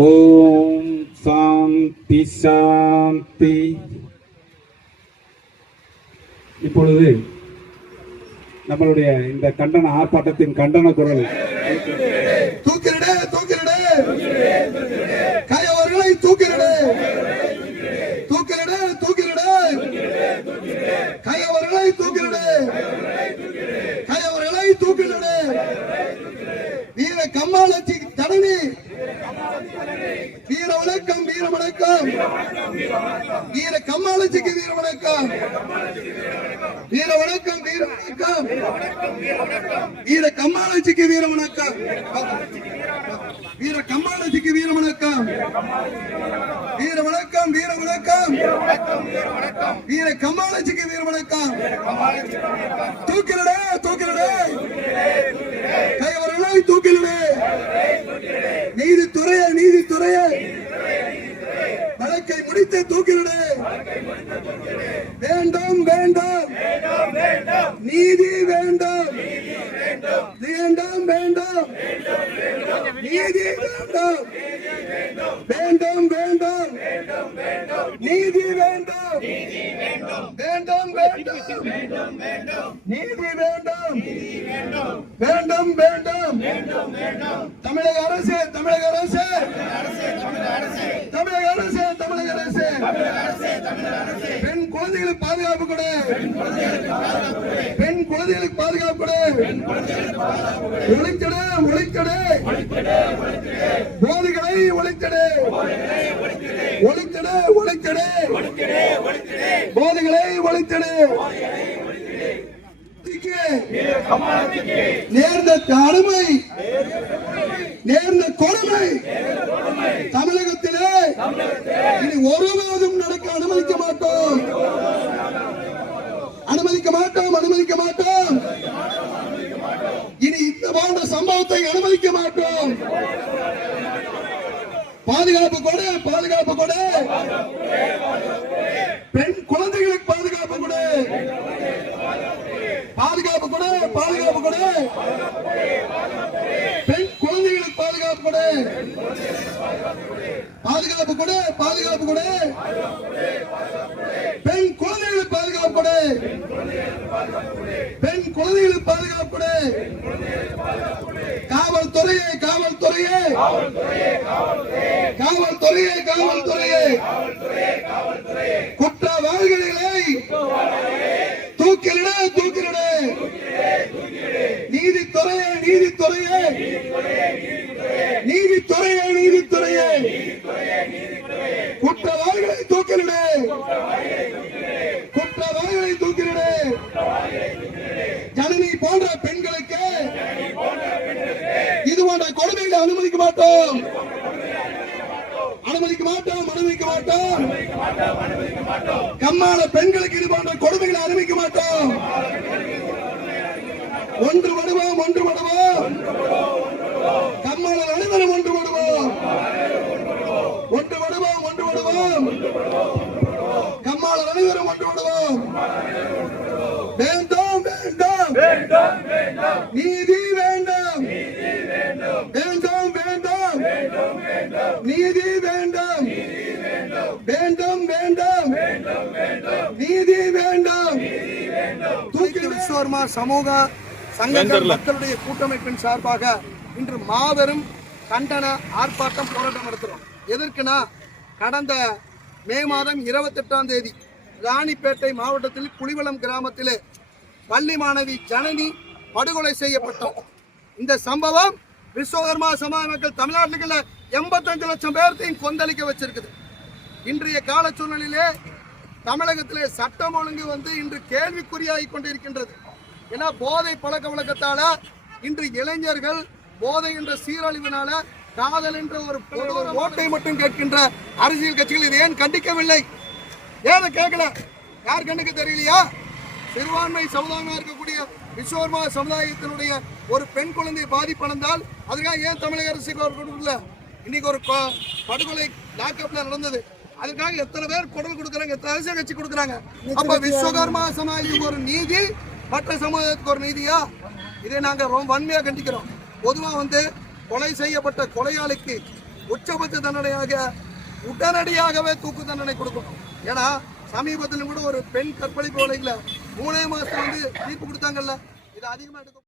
ஓம் சாந்தி சாந்தி இப்பொழுது நம்மளுடைய இந்த கண்டன ஆர்ப்பாட்டத்தின் கண்டன குரல் தூக்கிலிடு தூக்கிலிடு கையவர்களை தூக்கிலிடு தூக்கிலிடு தூக்கிலிடு கையவர்களை தூக்கிலிடு கையவர்களை தூக்கிலிடு வீர தலைவி வீர வணக்கம் வீர வணக்கம். வீர கம்மாளச்சிக்கு வீர வணக்கம். வீர வணக்கம் வீர வணக்கம். வீர கம்மாளச்சிக்கு வீர வணக்கம். வீர கம்மாளச்சிக்கு வீர வணக்கம். வீர வணக்கம் வீர வணக்கம். வீர கம்மாளச்சிக்கு வீர வணக்கம். தூக்கிலடே தூக்கிலடே. கைவர்களை தூக்கிலடே நீதித்துறைய நீதித்துறைய வழக்கை முடித்து தூக்கிலடே. வேண்டும் வேண்டாம். நீதி வேண்டாம். வேண்டாம் வேண்டாம். நீதி வேண்டாம். வேண்டாம் வேண்டாம். நீதி வேண்டாம். வேண்டாம் வேண்டாம். நீதி வேண்டாம். வேண்டாம் வேண்டாம். தமிழக அரசு தமிழக அரசு தமிழக அரசு தமிழக அரசு பெண் குழந்தைகளுக்கு பாதுகாப்பு கொடு. பெண் குழந்தைகளுக்கு பாதுகாப்பு கொடு. ஒழிக்கடு ஒழிக்கடு போதைகளை ஒழிக்கடு ஒழிக்கடு ஒழிக்கடு போதைகளை ஒழிக்கடு நேர்ந்த அனுமை நேர்ந்த கொடுமை தமிழகத்திலே இனி ஒருபோதும் நடக்க அனுமதிக்க மாட்டோம் அனுமதிக்க மாட்டோம் அனுமதிக்க மாட்டோம். இனி இந்த போன்ற சம்பவத்தை அனுமதிக்க மாட்டோம். பாதுகாப்பு கொடு பாதுகாப்பு கொடு. பெண் குழந்தைகளுக்கு பாதுகாப்பு கொடு. பாதுகாப்பு கொடு பாதுகாப்பு கொடு. பெண் குழந்தைகளுக்கு பாதுகாப்பு கொடு. பாதுகாப்பு கொடு பாதுகாப்பு கொடு. பெண் குழந்தைகளுக்கு பாதுகாப்பு கொடு பெண் குழந்தைகளுக்கு பாதுகாப்பு காவல்துறையே காவல்துறையே. காவல்துறையே காவல்துறையே. குற்றவாளிகளை தூக்கிலிட தூக்கிலிட. நீதித்துறையே நீதித்துறையே. நீதித்துறையே நீதித்துறையே. குற்றவாளிகளை தூக்கிலிட குற்றவாளிகளை தூக்கிலிட ஜனனி போன்ற பெண்களுக்கு இது கொடுமைகளை அனுமதிக்க மாட்டோம். அனுமதிக்க மாட்டோம் அனுமதிக்க மாட்டோம். கம்மாள பெண்களுக்கு இது போன்ற கொடுமைகளை அனுமதிக்க மாட்டோம். ஒன்று படுவோம் ஒன்று படுவோம். கம்மாள அனைவரும் ஒன்று படுவோம். ஒன்று படுவோம் ஒன்று படுவோம். கம்மாள அனைவரும் ஒன்று படுவோம் வேண்டாம் வேண்டாம் நீதி வேண்டாம் வேண்டாம் வேண்டாம் நீதி வேண்டாம். வேண்டாம் வேண்டாம். நீதி வேண்டாம். தூக்கி விஸ்வர்மா சமூக சங்கங்கள் மக்களுடைய கூட்டமைப்பின் சார்பாக இன்று மாபெரும் கண்டன ஆர்ப்பாட்டம் போராட்டம் நடத்துறோம். எதற்குனா கடந்த மே மாதம் இருபத்தெட்டாம் தேதி ராணிப்பேட்டை மாவட்டத்தில் குளிவளம் கிராமத்திலே பள்ளி மாணவி ஜனனி படுகொலை செய்யப்பட்டோம். இந்த சம்பவம் விஸ்வகர்மா சமாஜ மக்கள் தமிழ்நாட்டில் எண்பத்தஞ்சு லட்சம் பேர்த்தையும் கொந்தளிக்க வச்சிருக்குது. இன்றைய கால சூழ்நிலையிலே தமிழகத்திலே சட்டம் ஒழுங்கு வந்து இன்று கேள்விக்குறியாகி கொண்டிருக்கின்றது. ஏன்னா போதை பழக்க வழக்கத்தால இன்று இளைஞர்கள் போதை என்ற சீரழிவினால காதல் என்ற ஒரு ஓட்டை மட்டும் கேட்கின்ற அரசியல் கட்சிகள் இதை ஏன் கண்டிக்கவில்லை? ஏன் அதை கேட்கல? யார் கண்ணுக்கு தெரியலையா? சிறுபான்மை சமுதாயமாக இருக்கக்கூடிய விஸ்வர்மா சமுதாயத்தினுடைய ஒரு பெண் குழந்தை பாதிப்படைந்தால் அதுக்காக ஏன் தமிழக அரசு கொடுக்கல? இன்னைக்கு ஒரு படுகொலை லாக்அப்ல நடந்தது. அதுக்காக எத்தனை பேர் குரல் கொடுக்குறாங்க எத்தனை அரசியல் கட்சி கொடுக்குறாங்க? அப்ப விஸ்வகர்மா சமாஜத்துக்கு ஒரு நீதி மற்ற சமூகத்துக்கு ஒரு நீதியா? இதை நாங்க ரொம்ப வன்மையா கண்டிக்கிறோம். பொதுவா வந்து கொலை செய்யப்பட்ட கொலையாளிக்கு உச்சபட்ச தண்டனையாக உடனடியாகவே தூக்கு தண்டனை கொடுக்கணும். ஏன்னா சமீபத்திலும் கூட ஒரு பெண் கற்பழிப்பு கொலைகளை மூணே மாசத்துல வந்து தீர்ப்பு கொடுத்தாங்கல்ல. இது அதிகமா எடுக்க